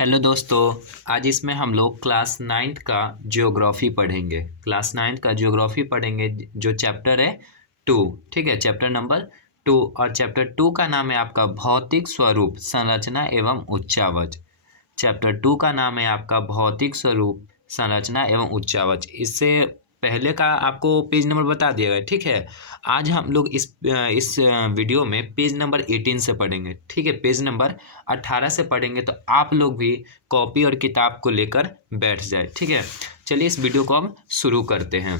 Hello दोस्तों। आज इसमें हम लोग क्लास नाइन्थ का ज्योग्राफी पढ़ेंगे। क्लास नाइन्थ का ज्योग्राफी पढ़ेंगे जो चैप्टर है 2। ठीक है, चैप्टर नंबर 2। और चैप्टर 2 का नाम है आपका भौतिक स्वरूप, संरचना एवं उच्चावच। चैप्टर 2 का नाम है आपका भौतिक स्वरूप, संरचना एवं उच्चावच। इससे पहले का आपको पेज नंबर बता दिया गया। ठीक है, आज हम लोग इस वीडियो में पेज नंबर 18 से पढ़ेंगे। ठीक है, पेज नंबर 18 से पढ़ेंगे, तो आप लोग भी कॉपी और किताब को लेकर बैठ जाए। ठीक है, चलिए इस वीडियो को हम शुरू करते हैं।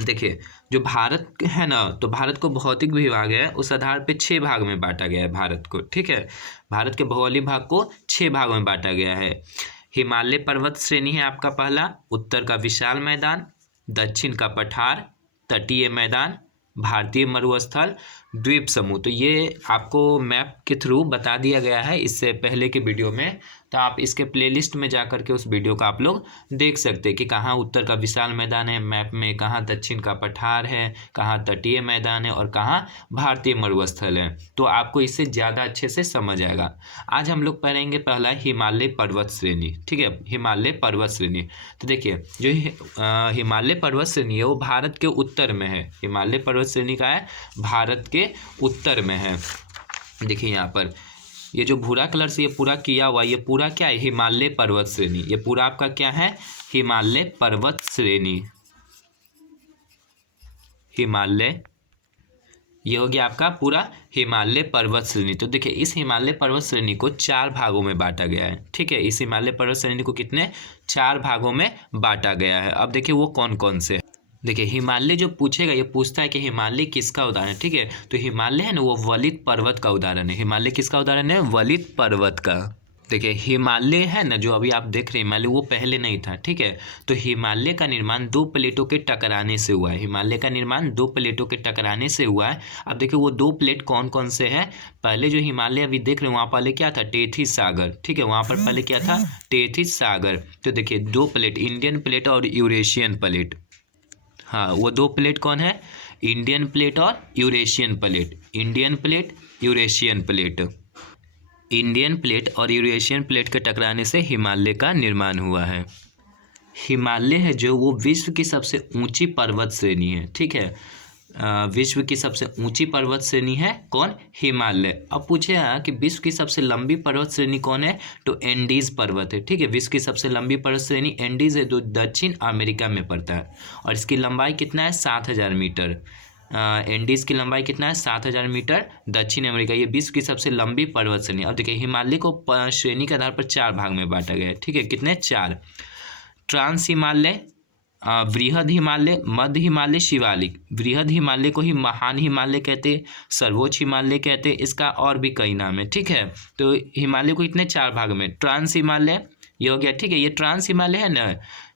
देखिए, जो भारत है ना, तो भारत को भौतिक विभाग है, उस आधार पे 6 भाग में बांटा गया है भारत को। ठीक है, भारत के भौगोलिक भाग को 6 भागों में बांटा गया है। हिमालय पर्वत श्रेणी है आपका पहला, उत्तर का विशाल मैदान, दक्षिण का पठार, तटीय मैदान, भारतीय मरुस्थल, द्वीप समूह। तो ये आपको मैप के थ्रू बता दिया गया है इससे पहले के वीडियो में, तो आप इसके प्लेलिस्ट में जा करके उस वीडियो का आप लोग देख सकते हैं कि कहाँ उत्तर का विशाल मैदान है मैप में, कहाँ दक्षिण का पठार है, कहाँ तटीय मैदान है और कहाँ भारतीय मरुस्थल है। तो आपको इससे ज़्यादा अच्छे से समझ आएगा। आज हम लोग पढ़ेंगे पहला हिमालय पर्वत श्रेणी। ठीक है, हिमालय पर्वत श्रेणी। तो देखिए, जो हिमालय पर्वत श्रेणी है वो भारत के उत्तर में है। हिमालय पर्वत श्रेणी का है भारत के उत्तर में है। देखिए यहाँ पर ये जो भूरा कलर से ये पूरा किया हुआ, ये पूरा क्या है? हिमालय पर्वत श्रेणी। ये पूरा आपका क्या है? हिमालय पर्वत श्रेणी। हिमालय, ये हो गया आपका पूरा हिमालय पर्वत श्रेणी। तो देखिए, इस हिमालय पर्वत श्रेणी को 4 भागों में बांटा गया है। ठीक है, इस हिमालय पर्वत श्रेणी को कितने 4 भागों में बांटा गया है। अब देखिए वो कौन कौन से। देखिए, हिमालय जो पूछेगा ये पूछता है कि हिमालय किसका उदाहरण है। ठीक है, तो हिमालय है ना वो वलित पर्वत का उदाहरण है। हिमालय किसका उदाहरण है? वलित पर्वत का। देखिए, हिमालय है ना जो अभी आप देख रहे हैं हिमालय, वो पहले नहीं था। ठीक है, तो हिमालय का निर्माण 2 प्लेटों के टकराने से हुआ है। हिमालय का निर्माण 2 प्लेटों के टकराने से हुआ है। अब देखिए वो 2 प्लेट कौन कौन से हैं। पहले जो हिमालय अभी देख रहे हैं वहाँ पहले क्या था? टेथिस सागर। ठीक है, वहाँ पर पहले क्या था? टेथिस सागर। तो देखिए 2 प्लेट, इंडियन प्लेट और यूरेशियन प्लेट। हाँ, वो 2 प्लेट कौन है? इंडियन प्लेट और Eurasian plate. Indian plate, Eurasian plate. Indian plate और यूरेशियन प्लेट के टकराने से हिमालय का निर्माण हुआ है। हिमालय है जो वो विश्व की सबसे ऊंची पर्वत श्रेणी है। ठीक है, विश्व की सबसे ऊंची पर्वत श्रेणी है कौन? हिमालय। अब पूछे कि विश्व की सबसे लंबी पर्वत श्रेणी कौन है? तो एंडीज पर्वत है। ठीक है, विश्व की सबसे लंबी पर्वत श्रेणी एंडीज है जो दक्षिण अमेरिका में पड़ता है और इसकी लंबाई कितना है? 7000 मीटर। एंडीज की लंबाई कितना है? 7000 मीटर। दक्षिण अमेरिका, ये विश्व की सबसे लंबी पर्वत श्रेणी। अब देखिए, हिमालय को श्रेणी के आधार पर 4 भाग में बांटा गया है। ठीक है, कितने? 4। ट्रांस हिमालय, बृहद हिमालय, मध्य हिमालय, शिवालिक। बृहद हिमालय को ही महान हिमालय कहते, सर्वोच्च हिमालय कहते, इसका और भी कई नाम है। ठीक है, तो हिमालय को इतने 4 भाग में। ट्रांस हिमालय ये हो गया। ठीक है, ये ट्रांस हिमालय है ना,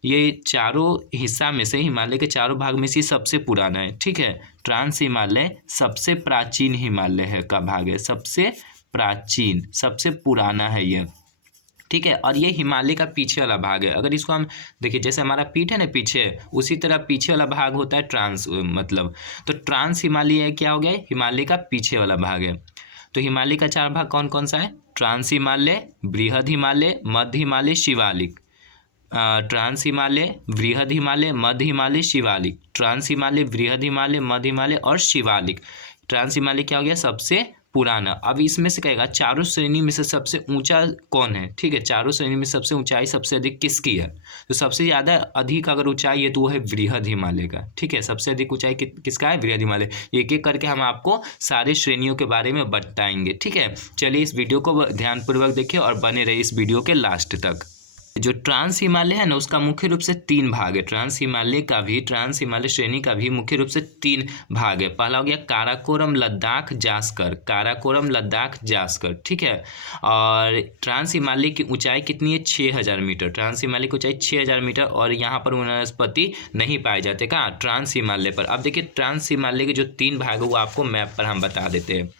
ये चारों हिस्सा में से, हिमालय के चारों भाग में से सबसे पुराना है। ठीक है, ट्रांस हिमालय सबसे प्राचीन हिमालय है का भाग है, सबसे प्राचीन, सबसे पुराना है ये। ठीक है, और ये हिमालय का पीछे वाला भाग है। अगर इसको हम देखिए, जैसे हमारा पीठ है ना पीछे, उसी तरह पीछे वाला भाग होता है ट्रांस, मतलब तो ट्रांस हिमालय क्या हो गया? हिमालय का पीछे वाला भाग है। तो हिमालय का 4 भाग कौन कौन सा है? ट्रांस हिमालय, बृहद हिमालय, मध्य हिमालय, शिवालिक। ट्रांस हिमालय, बृहद हिमालय, मध्य हिमालय, शिवालिक। ट्रांस हिमालय, बृहद हिमालय, मध्य हिमालय और शिवालिक। ट्रांस हिमालय क्या हो गया? सबसे पुराना। अब इसमें से कहेगा चारों श्रेणी में से सबसे ऊंचा कौन है? ठीक है, चारों श्रेणी में सबसे ऊंचाई सबसे अधिक किसकी है? तो सबसे ज़्यादा अधिक अगर ऊंचाई है तो वो है बृहद हिमालय का। ठीक है, सबसे अधिक ऊंचाई किसका है? बृहद हिमालय। एक एक करके हम आपको सारे श्रेणियों के बारे में बताएंगे। ठीक है, चलिए इस वीडियो को ध्यानपूर्वक देखिए और बने रहिए इस वीडियो के लास्ट तक। जो ट्रांस हिमालय है ना उसका मुख्य रूप से 3 भाग है। ट्रांस हिमालय श्रेणी का भी मुख्य रूप से 3 भाग है। पहला हो गया काराकोरम, लद्दाख, जास्कर। काराकोरम, लद्दाख, जास्कर। ठीक है, और ट्रांस हिमालय की ऊंचाई कितनी है? 6000 मीटर। ट्रांस हिमालय की ऊंचाई 6000 मीटर और यहाँ पर वनस्पति नहीं पाए जाते। कहाँ? ट्रांस हिमालय पर। अब देखिए, ट्रांस हिमालय के जो 3 भाग है वो आपको मैप पर हम बता देते हैं।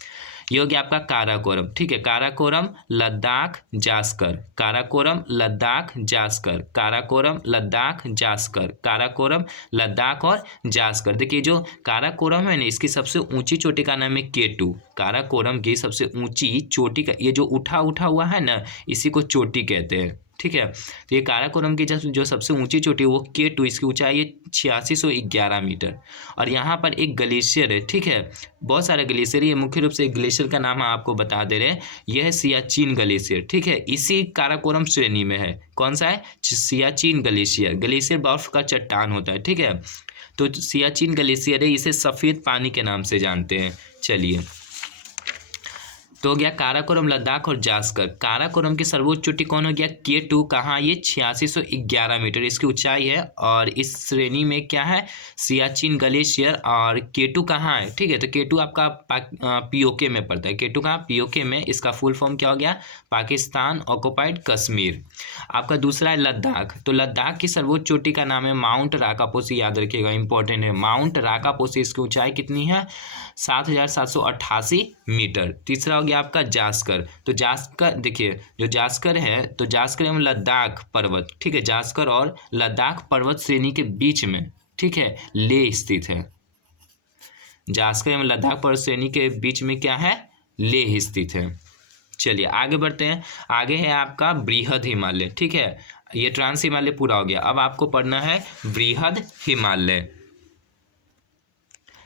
ये हो गया आपका काराकोरम। ठीक है, काराकोरम, लद्दाख, जास्कर, काराकोरम, लद्दाख, जास्कर, काराकोरम, लद्दाख, जास्कर, काराकोरम, लद्दाख और जास्कर। देखिए जो काराकोरम है ना, इसकी सबसे ऊंची चोटी का नाम है केटू। काराकोरम की सबसे ऊंची चोटी का, ये जो उठा हुआ है ना, इसी को चोटी कहते हैं। ठीक है, तो ये काराकोरम की जो सबसे ऊंची चोटी है वो K2, इसकी ऊंचाई है 8611 मीटर। और यहाँ पर एक ग्लेशियर है। ठीक है, बहुत सारे ग्लेशियर, ये मुख्य रूप से एक ग्लेशियर का नाम आपको बता दे रहे हैं, यह है सियाचिन ग्लेशियर। ठीक है, इसी काराकोरम श्रेणी में है। कौन सा है? सियाचिन ग्लेशियर। ग्लेशियर बर्फ का चट्टान होता है। ठीक है, तो सियाचिन ग्लेशियर है, इसे सफ़ेद पानी के नाम से जानते हैं। चलिए, तो हो गया काराकोरम, लद्दाख और जास्कर। काराकोरम की सर्वोच्च चोटी कौन हो गया? K2। कहाँ? ये 8611 मीटर इसकी ऊंचाई है। और इस श्रेणी में क्या है? सियाचिन ग्लेशियर। और K2 कहाँ है? ठीक है, तो K2 आपका POK में पड़ता है। K2 कहाँ? POK में। इसका फुल फॉर्म क्या हो गया? पाकिस्तान ऑक्युपाइड कश्मीर। आपका दूसरा है लद्दाख। तो लद्दाख की सर्वोच्च चोटी का नाम है माउंट राकापोसी, याद रखिएगा, इंपॉर्टेंट है। माउंट राकापोसी, इसकी ऊंचाई कितनी है? 7788 मीटर। तीसरा हो गया आपका जास्कर। तो जास्कर, देखिए जो जास्कर है, तो जास्कर एवं लद्दाख पर्वत, ठीक है, जास्कर और लद्दाख पर्वत श्रेणी के बीच में, ठीक है, लेह स्थित है। जास्कर एवं लद्दाख पर्वत श्रेणी के बीच में क्या है? लेह स्थित है। चलिए आगे बढ़ते हैं। आगे है आपका बृहद हिमालय। ठीक है, ये ट्रांस हिमालय पूरा हो गया। अब आपको पढ़ना है बृहद हिमालय।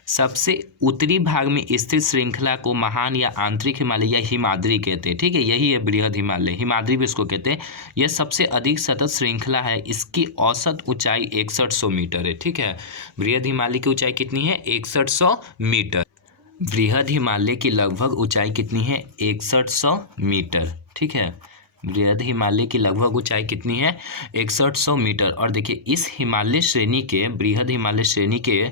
सबसे उत्तरी भाग में स्थित श्रृंखला को महान या आंतरिक हिमालय या हिमाद्री कहते हैं। ठीक है, यही है बृहद हिमालय, हिमाद्री भी इसको कहते हैं। यह सबसे अधिक सतत श्रृंखला है। इसकी औसत ऊंचाई 6100 मीटर है। ठीक है, बृहद हिमालय की ऊंचाई कितनी है? 6100 मीटर। बृहद हिमालय की लगभग ऊंचाई कितनी है? 6100 मीटर। ठीक है, बृहद हिमालय की लगभग ऊंचाई कितनी है? 6100 मीटर। और देखिए इस हिमालय श्रेणी के, बृहद हिमालय श्रेणी के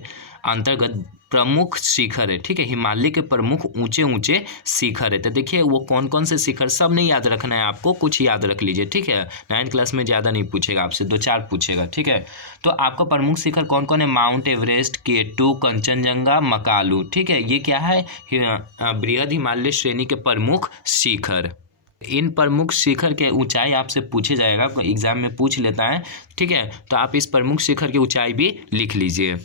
अंतर्गत प्रमुख शिखर है। ठीक है, हिमालय के प्रमुख ऊंचे शिखर है। तो देखिए वो कौन कौन से शिखर, सब नहीं याद रखना है आपको, कुछ याद रख लीजिए। ठीक है, 9th क्लास में ज़्यादा नहीं पूछेगा आपसे, 2-4 पूछेगा। ठीक है, तो आपका प्रमुख शिखर कौन कौन है? Mount Everest, K2, Kanchenjunga, Makalu. ठीक है, ये क्या है? बृहद हिमालय श्रेणी के प्रमुख शिखर। इन प्रमुख शिखर के ऊंचाई आपसे पूछे जाएगा, एग्जाम में पूछ लेता है। ठीक है, तो आप इस प्रमुख शिखर की ऊंचाई भी लिख लीजिए।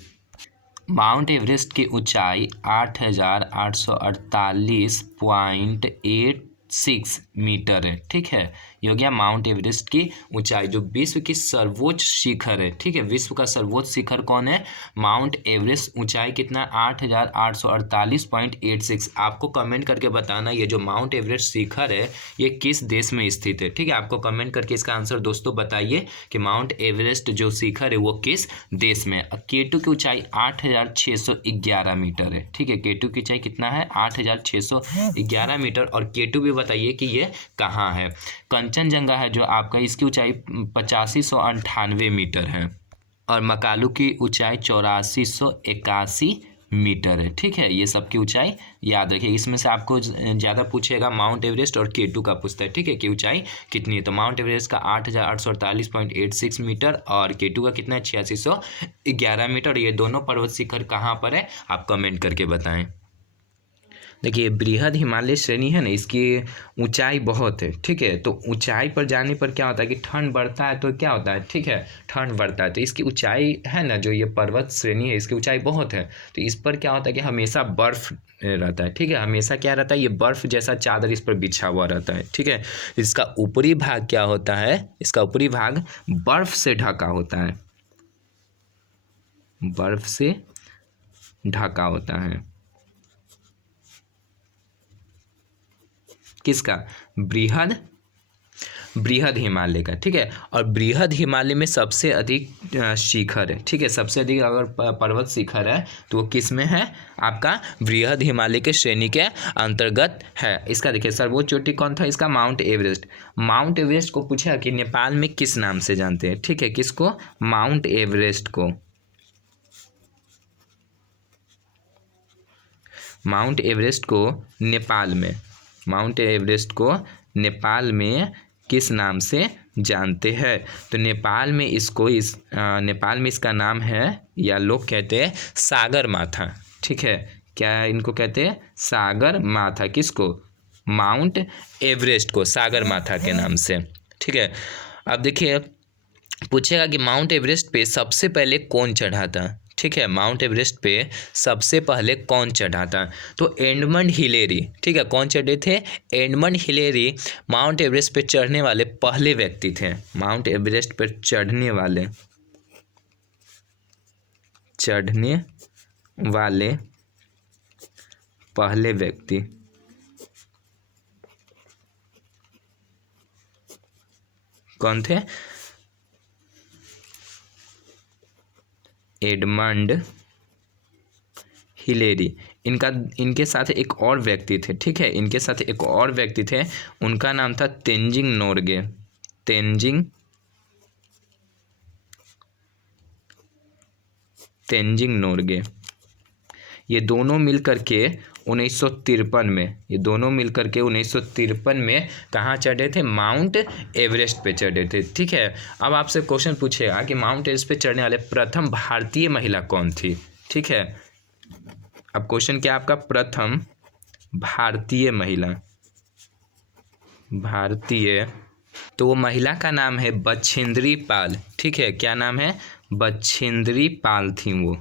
माउंट एवरेस्ट की ऊंचाई 8848.86 मीटर है। ठीक है, ये हो गया माउंट एवरेस्ट की ऊंचाई, जो विश्व की सर्वोच्च शिखर है। ठीक है, विश्व का सर्वोच्च शिखर कौन है? Mount Everest. ऊंचाई कितना? 8848.86। आपको कमेंट करके बताना ये जो माउंट एवरेस्ट शिखर है ये किस देश में स्थित है। ठीक है, आपको कमेंट करके इसका आंसर दोस्तों बताइए कि माउंट एवरेस्ट जो शिखर है वो किस देश में। K2 की ऊंचाई 8611 मीटर है। ठीक है, K2 की ऊंचाई कितना है? 8611 मीटर। और K2 भी बताइए कि ये कहाँ है। कंचनजंगा है जो आपका, इसकी ऊंचाई 8598 मीटर है। और मकालू की ऊंचाई 8481 मीटर है। ठीक है, ये सब की ऊंचाई याद रखिए। इसमें से आपको ज़्यादा पूछेगा माउंट एवरेस्ट और K2 का पूछता है। ठीक है, कि ऊंचाई कितनी है? तो माउंट एवरेस्ट का 8848.86 मीटर और K2 का कितना है? 8611 मीटर। ये दोनों पर्वत शिखर कहाँ पर है आप कमेंट करके बताएं। देखिए बृहद हिमालय श्रेणी है ना, इसकी ऊंचाई बहुत है। ठीक है, तो ऊंचाई पर जाने पर क्या होता है कि ठंड बढ़ता है, तो क्या होता है? ठीक है, ठंड बढ़ता है। तो इसकी ऊंचाई है ना, जो ये पर्वत श्रेणी है, इसकी ऊंचाई बहुत है। तो इस पर क्या होता है कि हमेशा बर्फ रहता है। ठीक है, हमेशा क्या रहता है? ये बर्फ जैसा चादर इस पर बिछा हुआ रहता है। ठीक है, इसका ऊपरी भाग क्या होता है? इसका ऊपरी भाग बर्फ से ढका होता है, बर्फ से ढका होता है। किसका? बृहद हिमालय का। ठीक है, और बृहद हिमालय में सबसे अधिक शिखर है। ठीक है, सबसे अधिक अगर पर्वत शिखर है तो वो किस में है? आपका बृहद हिमालय के श्रेणी के अंतर्गत है। इसका देखिए सर्वोच्च चोटी कौन था? इसका माउंट एवरेस्ट। माउंट एवरेस्ट को पूछा कि नेपाल में किस नाम से जानते हैं? ठीक है, किसको? माउंट एवरेस्ट को। माउंट एवरेस्ट को नेपाल में, माउंट एवरेस्ट को नेपाल में किस नाम से जानते हैं? तो नेपाल में इसको नेपाल में इसका नाम है, या लोग कहते हैं सागर माथा। ठीक है, क्या इनको कहते हैं? सागर माथा। किसको? माउंट एवरेस्ट को सागर माथा के नाम से। ठीक है, अब देखिए पूछेगा कि माउंट एवरेस्ट पे सबसे पहले कौन चढ़ा था। ठीक है, माउंट एवरेस्ट पे सबसे पहले कौन चढ़ा था? तो एडमंड हिलेरी। ठीक है, कौन चढ़े थे? एडमंड हिलेरी माउंट एवरेस्ट पे चढ़ने वाले पहले व्यक्ति थे। माउंट एवरेस्ट पर चढ़ने वाले पहले व्यक्ति कौन थे? Edmund Hillary. इनके साथ एक और व्यक्ति थे। ठीक है, इनके साथ एक और व्यक्ति थे, उनका नाम था तेंजिंग नोरगे। तेंजिंग नोरगे। ये दोनों मिलकर के 1953 में कहाँ चढ़े थे? माउंट एवरेस्ट पे चढ़े थे। ठीक है, अब आपसे क्वेश्चन पूछेगा कि माउंट एवरेस्ट पे चढ़ने वाले प्रथम भारतीय महिला कौन थी। ठीक है, अब क्वेश्चन क्या आपका? प्रथम भारतीय महिला, तो वो महिला का नाम है बछेंद्री पाल। ठीक है, क्या नाम है? बछेंद्री पाल थी वो।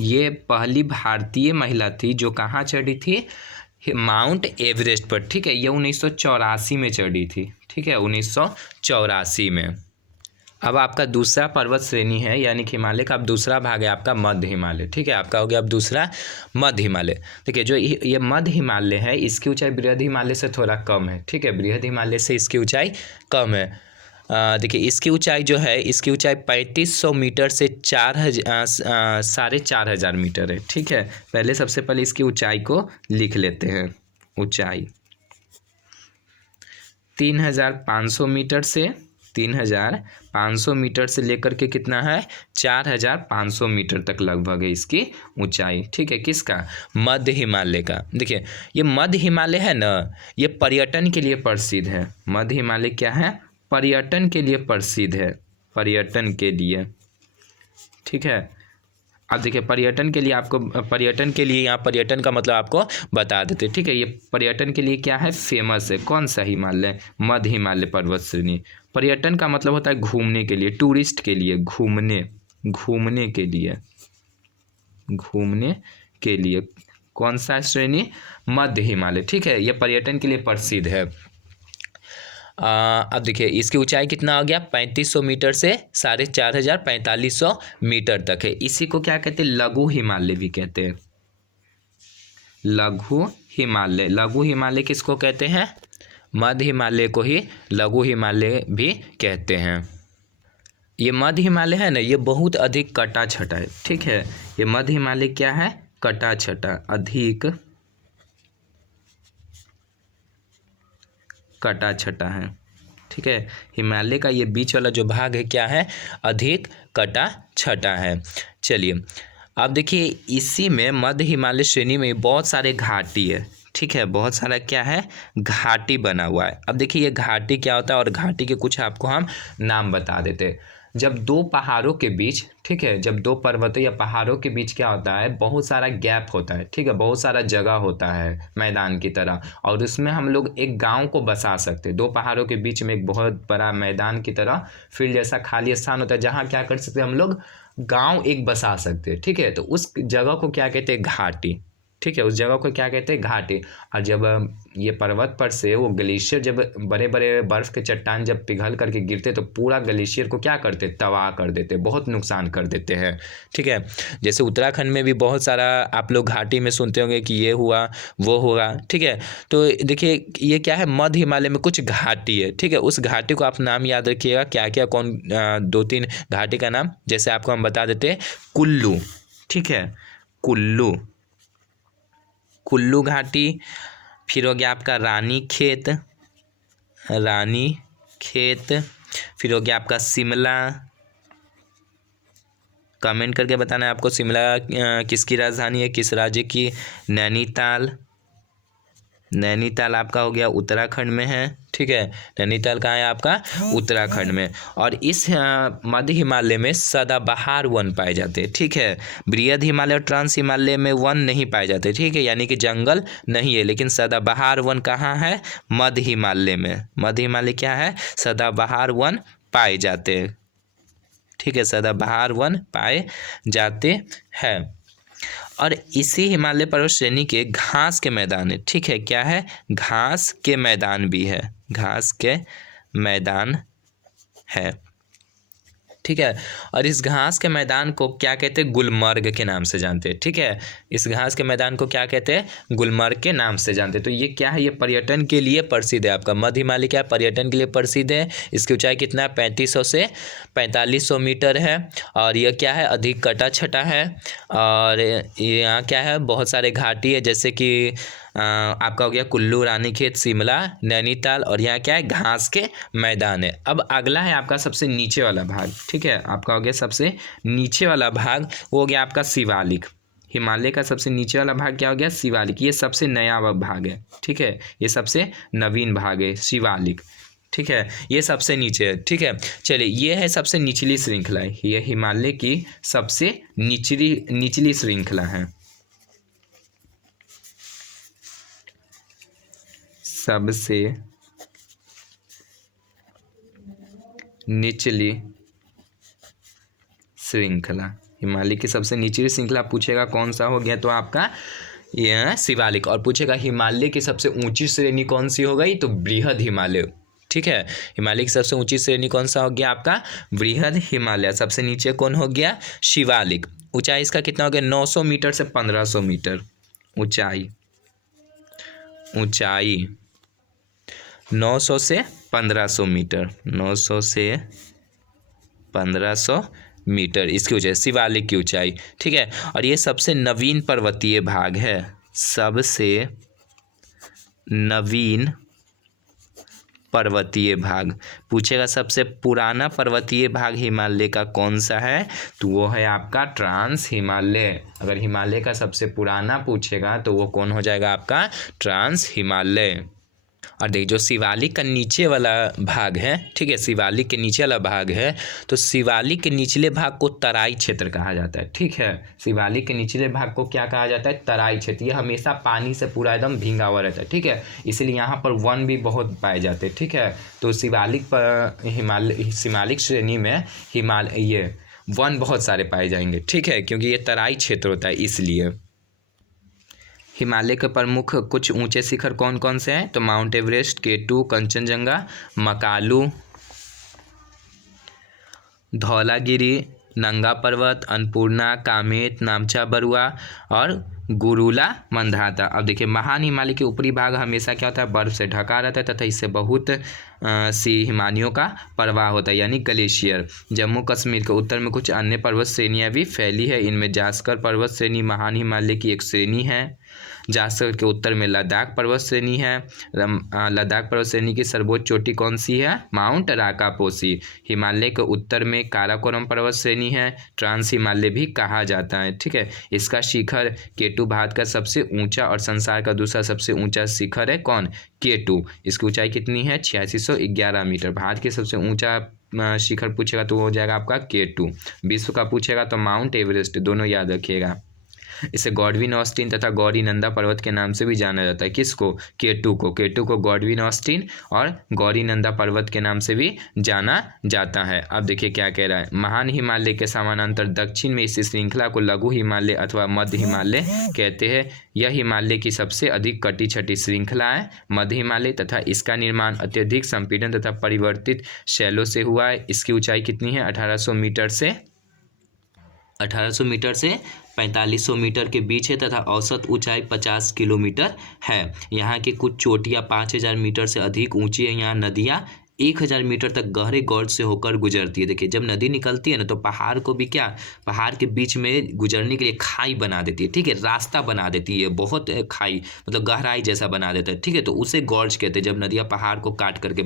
ये पहली भारतीय महिला थी जो कहाँ चढ़ी थी? माउंट एवरेस्ट पर। ठीक है, ये 1984 में चढ़ी थी। ठीक है, 1984 में। अब आपका दूसरा पर्वत श्रेणी है, यानी कि हिमालय का अब दूसरा भाग है आपका मध्य हिमालय। ठीक है, आपका हो गया अब दूसरा मध्य हिमालय। देखिए जो ये मध्य हिमालय है, इसकी ऊंचाई बृहद हिमालय से थोड़ा कम है। ठीक है, बृहद हिमालय से इसकी ऊंचाई कम है। देखिए इसकी ऊंचाई जो है, इसकी ऊंचाई 3500 मीटर से 4,500 मीटर है। ठीक है, पहले सबसे पहले इसकी ऊंचाई को लिख लेते हैं। ऊंचाई 3,500 मीटर से लेकर के कितना है? 4,500 मीटर तक लगभग है इसकी ऊंचाई। ठीक है, किसका? मध्य हिमालय का। देखिए ये मध्य हिमालय है ना, ये पर्यटन के लिए प्रसिद्ध है। मध्य हिमालय क्या है? पर्यटन के लिए प्रसिद्ध है, पर्यटन के लिए। ठीक है, अब देखिए पर्यटन के लिए यहाँ पर्यटन का मतलब आपको बता देते। ठीक है, ये पर्यटन के लिए क्या है? फेमस है। कौन सा हिमालय? मध्य हिमालय पर्वत श्रेणी। पर्यटन का मतलब होता है घूमने के लिए, टूरिस्ट के लिए, घूमने के लिए। कौन सा श्रेणी? मध्य हिमालय। ठीक है, ये पर्यटन के लिए प्रसिद्ध है। अब देखिए इसकी ऊंचाई कितना हो गया? 3500 मीटर से 4,500 मीटर तक है। इसी को क्या कहते हैं? लघु हिमालय भी कहते हैं। लघु हिमालय किसको कहते हैं? मध्य हिमालय को ही लघु हिमालय भी कहते हैं। ये मध्य हिमालय है ना, ये बहुत अधिक कटा छटा है। ठीक है, ये मध्य हिमालय क्या है? कटा छटा, अधिक कटा छटा है। ठीक है, हिमालय का ये बीच वाला जो भाग है क्या है? अधिक कटा छटा है। चलिए अब देखिए इसी में मध्य हिमालय श्रेणी में बहुत सारे घाटी है। ठीक है, बहुत सारा क्या है? घाटी बना हुआ है। अब देखिए ये घाटी क्या होता है और घाटी के कुछ आपको हम नाम बता देते हैं। जब दो पहाड़ों के बीच, ठीक है, जब दो पर्वतों या पहाड़ों के बीच क्या होता है? बहुत सारा गैप होता है। ठीक है, बहुत सारा जगह होता है मैदान की तरह, और उसमें हम लोग एक गांव को बसा सकते हैं। दो पहाड़ों के बीच में एक बहुत बड़ा मैदान की तरह फील्ड जैसा खाली स्थान होता है, जहाँ क्या कर सकते हैं हम लोग? गांव एक बसा सकते हैं। ठीक है, तो उस जगह को क्या कहते हैं? घाटी। ठीक है, उस जगह को क्या कहते हैं? घाटी। और जब ये पर्वत पर से वो ग्लेशियर, जब बड़े बड़े बर्फ़ के चट्टान जब पिघल करके गिरते तो पूरा ग्लेशियर को क्या करते? तबाह कर देते, बहुत नुकसान कर देते हैं। ठीक है, जैसे उत्तराखंड में भी बहुत सारा आप लोग घाटी में सुनते होंगे कि ये हुआ वो हुआ। ठीक है, तो देखिए ये क्या है? मध्य हिमालय में कुछ घाटी है। ठीक है, उस घाटी को आप नाम याद रखिएगा, क्या क्या, कौन 2-3 घाटी का नाम जैसे आपको हम बता देते हैं। कुल्लू। ठीक है, कुल्लू घाटी। फिर हो गया आपका रानी खेत। फिर हो गया आपका शिमला। कमेंट करके बताना है आपको शिमला किसकी राजधानी है, किस राज्य की? नैनीताल। नैनीताल आपका हो गया उत्तराखंड में है, ठीक है। नैनीताल कहाँ है आपका? उत्तराखंड में। और इस मध्य हिमालय में सदाबहार वन पाए जाते हैं, ठीक है। बृहद हिमालय और ट्रांस हिमालय में वन नहीं पाए जाते, ठीक है, यानी कि जंगल नहीं है। लेकिन सदाबहार वन कहाँ है? मध्य हिमालय में। मध्य हिमालय क्या है? सदाबहार वन पाए जाते हैं, ठीक है, सदाबहार वन पाए जाते हैं। और इसी हिमालय पर्वत श्रेणी के घास के मैदान है, ठीक है, क्या है? घास के मैदान भी है, घास के मैदान है, ठीक है। और इस घास के मैदान को क्या कहते हैं? गुलमर्ग के नाम से जानते हैं, ठीक है। इस घास के मैदान को क्या कहते हैं? गुलमर्ग के नाम से जानते हैं। तो ये क्या है? ये पर्यटन के लिए प्रसिद्ध है। आपका मध्य हिमालय क्या है? पर्यटन के लिए प्रसिद्ध है। इसकी ऊंचाई कितना है? 3500 से 4500 मीटर है। और यह क्या है? अधिक कटा छटा है। और यहाँ क्या है? बहुत सारे घाटी है, जैसे कि आपका हो गया कुल्लू, रानीखेत, शिमला, नैनीताल। और यहाँ क्या है? घास के मैदान है। अब अगला है आपका सबसे नीचे वाला भाग, ठीक है। आपका हो गया सबसे नीचे वाला भाग, वो हो गया आपका शिवालिक। हिमालय का सबसे नीचे वाला भाग क्या हो गया? शिवालिक। ये सबसे नया भाग है, ठीक है, ये सबसे नवीन भाग है शिवालिक, ठीक है। ये सबसे नीचे है, ठीक है। चलिए, ये है सबसे निचली श्रृंखला है, ये हिमालय की सबसे निचली श्रृंखला है, सबसे निचली श्रृंखला। हिमालय की सबसे निचली श्रृंखला पूछेगा कौन सा हो गया? तो आपका यह शिवालिक। और पूछेगा हिमालय की सबसे ऊंची श्रेणी कौन सी हो गई? तो बृहद हिमालय, ठीक है। हिमालय की सबसे ऊंची श्रेणी कौन सा हो गया? आपका बृहद हिमालय। सबसे नीचे कौन हो गया? शिवालिक। ऊंचाई इसका कितना हो गया? 900 मीटर से 1500 मीटर ऊंचाई। 900 से 1500 मीटर, 900 से 1500 मीटर इसकी ऊंचाई, शिवालिक की ऊंचाई, ठीक है। और ये सबसे नवीन पर्वतीय भाग है, सबसे नवीन पर्वतीय भाग। पूछेगा सबसे पुराना पर्वतीय भाग हिमालय का कौन सा है? तो वो है आपका ट्रांस हिमालय। अगर हिमालय का सबसे पुराना पूछेगा तो वो कौन हो जाएगा? आपका ट्रांस हिमालय। और देखिए, जो शिवालिक का नीचे वाला भाग है, ठीक है, शिवालिक के नीचे वाला भाग है, तो शिवालिक के निचले भाग को तराई क्षेत्र कहा जाता है, ठीक है। शिवालिक के निचले भाग को क्या कहा जाता है? तराई क्षेत्र। ये हमेशा पानी से पूरा एकदम भींगा हुआ रहता है, ठीक है, इसलिए यहाँ पर वन भी बहुत पाए जाते हैं, ठीक है। तो शिवालिक पर शिवालिक श्रेणी में ये वन बहुत सारे पाए जाएंगे, ठीक है, क्योंकि ये तराई क्षेत्र होता है इसलिए। हिमालय के प्रमुख कुछ ऊंचे शिखर कौन कौन से हैं? तो mount Everest, K2, Kanchenjunga, Makalu, Dhaulagiri, नंगा पर्वत, अन्नपूर्णा, कामेत, नामचा बरुआ और गुरुला मंदाता। अब देखिए, महान हिमालय के ऊपरी भाग हमेशा क्या होता है? बर्फ से ढका रहता है तथा इससे बहुत सी हिमानियों का प्रवाह होता है, यानी ग्लेशियर। जम्मू कश्मीर के उत्तर में कुछ अन्य पर्वत श्रेणियाँ भी फैली है। इनमें जास्कर पर्वत श्रेणी महान हिमालय की एक श्रेणी है। जास्कर के उत्तर में लद्दाख पर्वत श्रेणी है। लद्दाख पर्वत श्रेणी की सर्वोच्च चोटी कौन सी है? माउंट राकापोसी। हिमालय के उत्तर में काराकोरम पर्वत श्रेणी है, ट्रांस हिमालय भी कहा जाता है, ठीक है। इसका शिखर K2 भारत का सबसे ऊंचा और संसार का दूसरा सबसे ऊंचा शिखर है। कौन? K2। इसकी ऊंचाई कितनी है? 8611 मीटर। भारत के सबसे ऊंचा शिखर पूछेगा तो वो हो जाएगा आपका K2। विश्व का पूछेगा तो माउंट एवरेस्ट, दोनों याद रखिएगा। इसे गॉडविन ऑस्टिन तथा गौरी नंदा पर्वत के नाम से भी जाना जाता है। किसको? K2 को। K2 को गॉडविन ऑस्टिन और गौरी नंदा पर्वत के नाम से भी जाना जाता है। अब देखिए क्या कह रहा है। महान हिमालय के समानांतर दक्षिण में इस श्रृंखला को लघु हिमालय अथवा मध्य हिमालय कहते हैं। यह हिमालय की सबसे अधिक कटी छटी श्रृंखला है, मध्य हिमालय, तथा इसका निर्माण अत्यधिक संपीड़न तथा परिवर्तित शैलों से हुआ है। इसकी ऊंचाई कितनी है? 1800 मीटर से 4500 मीटर के बीच है तथा औसत ऊंचाई 50 किलोमीटर है। यहाँ की कुछ चोटियाँ 5000 मीटर से अधिक ऊंची है। यहाँ नदियाँ 1000 मीटर तक गहरे गॉर्ज से होकर गुजरती है। देखिए, जब नदी निकलती है ना तो पहाड़ को भी पहाड़ के बीच में गुजरने के लिए खाई बना देती है, ठीक है, रास्ता बना देती है, बहुत खाई मतलब गहराई जैसा बना देता है, ठीक है। तो उसे गॉर्ज कहते हैं, जब नदियाँ पहाड़ को काट करके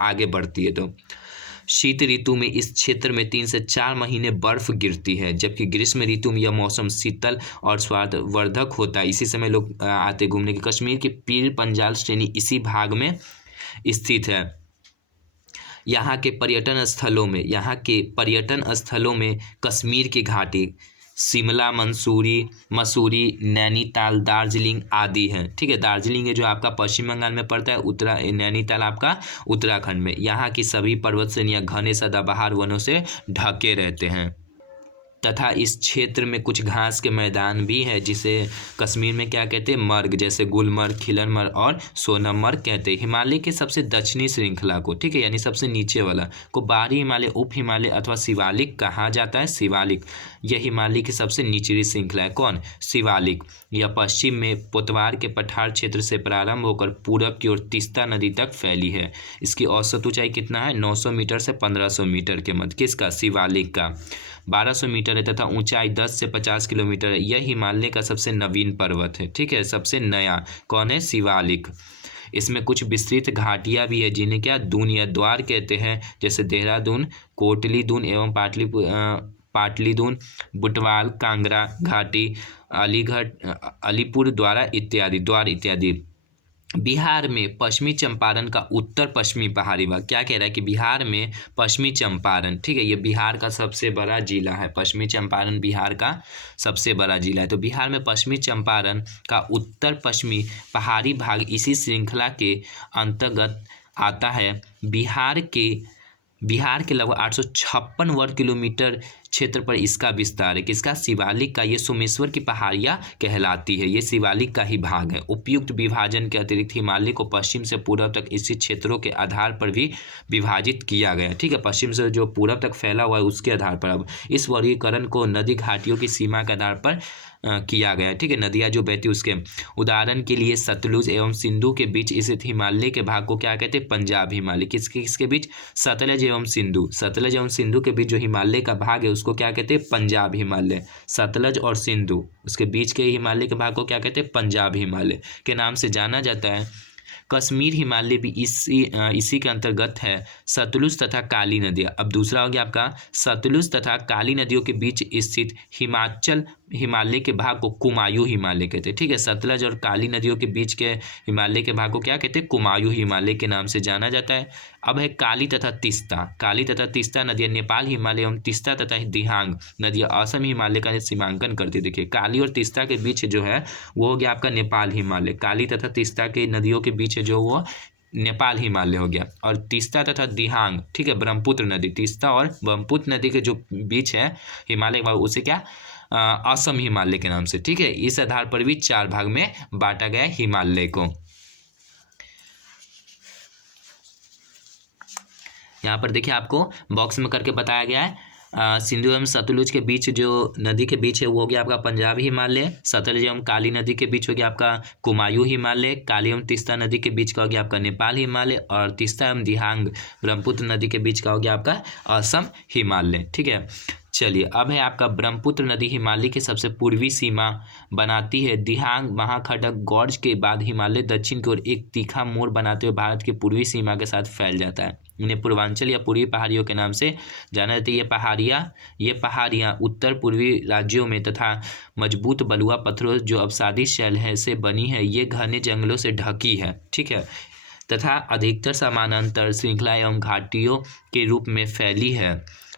आगे बढ़ती है। शीत ऋतु में इस क्षेत्र में 3 से 4 महीने बर्फ गिरती है, जबकि ग्रीष्म ऋतु में यह मौसम शीतल और स्वादवर्धक होता है। इसी समय लोग आते घूमने के। कश्मीर की पीर पंजाल श्रेणी इसी भाग में स्थित है। यहाँ के पर्यटन स्थलों में कश्मीर की घाटी, शिमला, मसूरी, नैनीताल, दार्जिलिंग आदि हैं। ठीक है, दार्जिलिंग है जो आपका पश्चिम बंगाल में पड़ता है, नैनीताल आपका उत्तराखंड में। यहाँ की सभी पर्वत श्रेणियाँ घने सदाबहार वनों से ढके रहते हैं तथा इस क्षेत्र में कुछ घास के मैदान भी है, जिसे कश्मीर में क्या कहते हैं, मर्ग, जैसे गुलमर्ग, खिलनमर्ग और सोनमर्ग कहते हैं। हिमालय के सबसे दक्षिणी श्रृंखला को, ठीक है, यानी सबसे नीचे वाला को बाहरी हिमालय, उप हिमालय अथवा शिवालिक कहा जाता है। शिवालिक यह हिमालय की सबसे निचली श्रृंखला है। कौन? शिवालिक। यह पश्चिम में पोतवार के पठार क्षेत्र से प्रारंभ होकर पूरब की ओर तीस्ता नदी तक फैली है। इसकी औसत ऊंचाई कितना है? 900 मीटर से 1500 मीटर के मध्य। किसका? शिवालिक का 1200 मीटर है तथा ऊंचाई 10 से 50 किलोमीटर है। यह हिमालय का सबसे नवीन पर्वत है। ठीक है, सबसे नया कौन है? शिवालिक। इसमें कुछ विस्तृत घाटियां भी है जिन्हें क्या दून या द्वार कहते हैं, जैसे देहरादून, कोटली दून एवं पाटली दून, बुटवाल, कांगड़ा घाटी, अलीपुर द्वार इत्यादि। बिहार में पश्चिमी चंपारण का उत्तर पश्चिमी पहाड़ी भाग, क्या कह रहा है कि बिहार में पश्चिमी चंपारण, ठीक है, ये बिहार का सबसे बड़ा जिला है। पश्चिमी चंपारण बिहार का सबसे बड़ा जिला है। तो बिहार में पश्चिमी चंपारण का उत्तर पश्चिमी पहाड़ी भाग इसी श्रृंखला के अंतर्गत आता है। बिहार के लगभग 856 वर्ग किलोमीटर क्षेत्र पर इसका विस्तार है। किसका? शिवालिक का। ये सोमेश्वर की पहाड़ियाँ कहलाती है, ये शिवालिक का ही भाग है। उपयुक्त विभाजन के अतिरिक्त हिमालय को पश्चिम से पूर्व तक इसी क्षेत्रों के आधार पर भी विभाजित किया गया। ठीक है, पश्चिम से जो पूर्व तक फैला हुआ है उसके आधार पर। अब इस वर्गीकरण को नदी घाटियों की सीमा के आधार पर किया गया। ठीक है, नदियाँ जो बहती उसके, उदाहरण के लिए सतलुज एवं सिंधु के बीच स्थित हिमालय के भाग को क्या कहते हैं? पंजाब हिमालय। किसके बीच? सतलज एवं सिंधु के बीच जो हिमालय का भाग है उसको क्या कहते हैं? पंजाब हिमालय। सतलज और सिंधु उसके बीच के हिमालय के भाग को क्या कहते हैं? पंजाब हिमालय के नाम से जाना जाता है। कश्मीर हिमालय भी इसी के अंतर्गत है। सतलुज तथा काली नदियाँ, अब दूसरा हो गया आपका सतलुज तथा काली नदियों के बीच स्थित हिमालय के भाग को कुमायूं हिमालय कहते हैं। ठीक है, सतलज और काली नदियों के बीच के हिमालय के भाग को क्या कहते हैं? कुमायूं हिमालय के नाम से जाना जाता है। अब है काली तथा तीस्ता नदियाँ नेपाल हिमालय एवं तीस्ता तथा दिहांग नदियाँ असम हिमालय का सीमांकन करती है। देखिए, काली और तीस्ता के बीच जो है वो हो गया आपका नेपाल हिमालय। काली तथा तीस्ता के नदियों के बीच जो वो नेपाल हिमालय हो गया। और तीस्ता तथा दिहांग, ठीक है, ब्रह्मपुत्र नदी, तीस्ता और ब्रह्मपुत्र नदी के जो बीच है हिमालय का, उसे क्या असम हिमालय के नाम से। ठीक है, इस आधार पर भी 4 भाग में बांटा गया हिमालय को। यहाँ पर देखिए आपको बॉक्स में करके बताया गया है। सिंधु एवं सतलुज के बीच जो नदी के बीच है वो हो गया आपका पंजाब हिमालय। सतलज एवं काली नदी के बीच हो गया आपका कुमायूं हिमालय। काली एवं तीस्ता नदी के बीच का हो गया आपका नेपाल हिमालय। और तीस्ता एवं दिहांग ब्रह्मपुत्र नदी के बीच का हो गया आपका असम हिमालय। ठीक है, चलिए अब है आपका ब्रह्मपुत्र नदी हिमालय की सबसे पूर्वी सीमा बनाती है। दिहांग महाखंडक गॉर्ज के बाद हिमालय दक्षिण की ओर एक तीखा मोड़ बनाते हुए भारत की पूर्वी सीमा के साथ फैल जाता है। इन्हें पूर्वांचल या पूर्वी पहाड़ियों के नाम से जाना जाता है। ये पहाड़ियाँ उत्तर पूर्वी राज्यों में तथा मजबूत बलुआ पत्थरों जो अवसादी शैल है से बनी है। ये घने जंगलों से ढकी है। ठीक है, तथा अधिकतर समानांतर श्रृंखला एवं घाटियों के रूप में फैली है।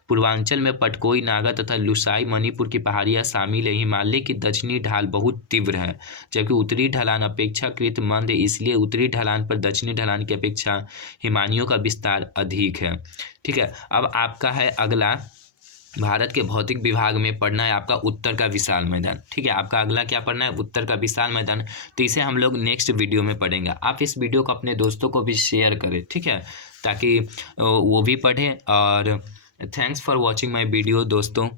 पूर्वांचल में पटकोई, नागा तथा लुसाई मणिपुर की पहाड़ियाँ शामिल है। हिमालय की दक्षिणी ढाल बहुत तीव्र है जबकि उत्तरी ढलान अपेक्षाकृत मंद है, इसलिए उत्तरी ढलान पर दक्षिणी ढलान की अपेक्षा हिमानियों का विस्तार अधिक है। ठीक है, अब आपका है अगला, भारत के भौतिक विभाग में पढ़ना है आपका उत्तर का विशाल मैदान। ठीक है, आपका अगला क्या पढ़ना है? उत्तर का विशाल मैदान। तो इसे हम लोग नेक्स्ट वीडियो में पढ़ेंगे। आप इस वीडियो को अपने दोस्तों को भी शेयर करें, ठीक है, ताकि वो भी पढ़ें। और thanks for watching my video दोस्तों।